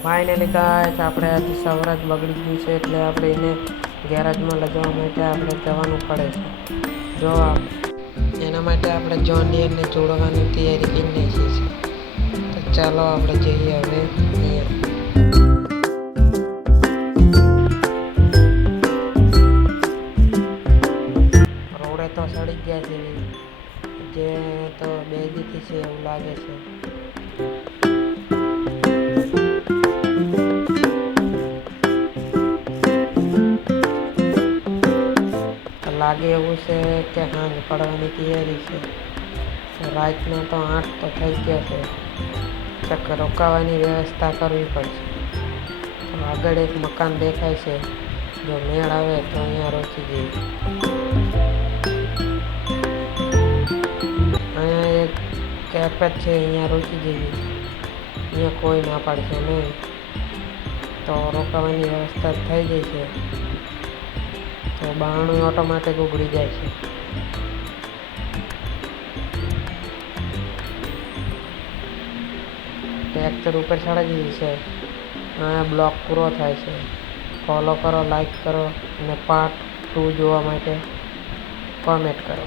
Finally guys આપણે આજે સવરાજ બગડી ગયું છે એટલે આપણે એને ગેરેજમાં લઈ જવા માટે આપણે જવાનું પડે છે. જો એના માટે આપણે જોન ડીયરને જોડવાની તૈયારી કરી નાખી છે. તો ચાલો આપણે જઈએ હવે અહીંયા. રોડે તો સડી ગયા છે જે તો બે દીધી છે એવું લાગે છે. લાગે એવું છે કે હાંજ પડવાની તૈયારી છે. રાતના તો 8 તો થઈ ગયા છે. ચક્કર રોકાવાની વ્યવસ્થા કરવી પડશે. તો આગળ એક મકાન દેખાય છે, જો મેળ આવે તો અહીંયા રોકી જઈએ. અહીંયા એક કેફે છે, અહીંયા રોકી જઈએ. અહીંયા કોઈ ના પાડશે નહીં તો રોકાવાની વ્યવસ્થા થઈ ગઈ છે. તો બારણું ઓટોમેટિક ઉઘડી જાય છે. ટ્રેક્ટર ઉપર ચડી ગઈ છે. અહીંયા બ્લોગ પૂરો થાય છે. ફોલો કરો, લાઈક કરો અને પાર્ટ 2 જોવા માટે કોમેન્ટ કરો.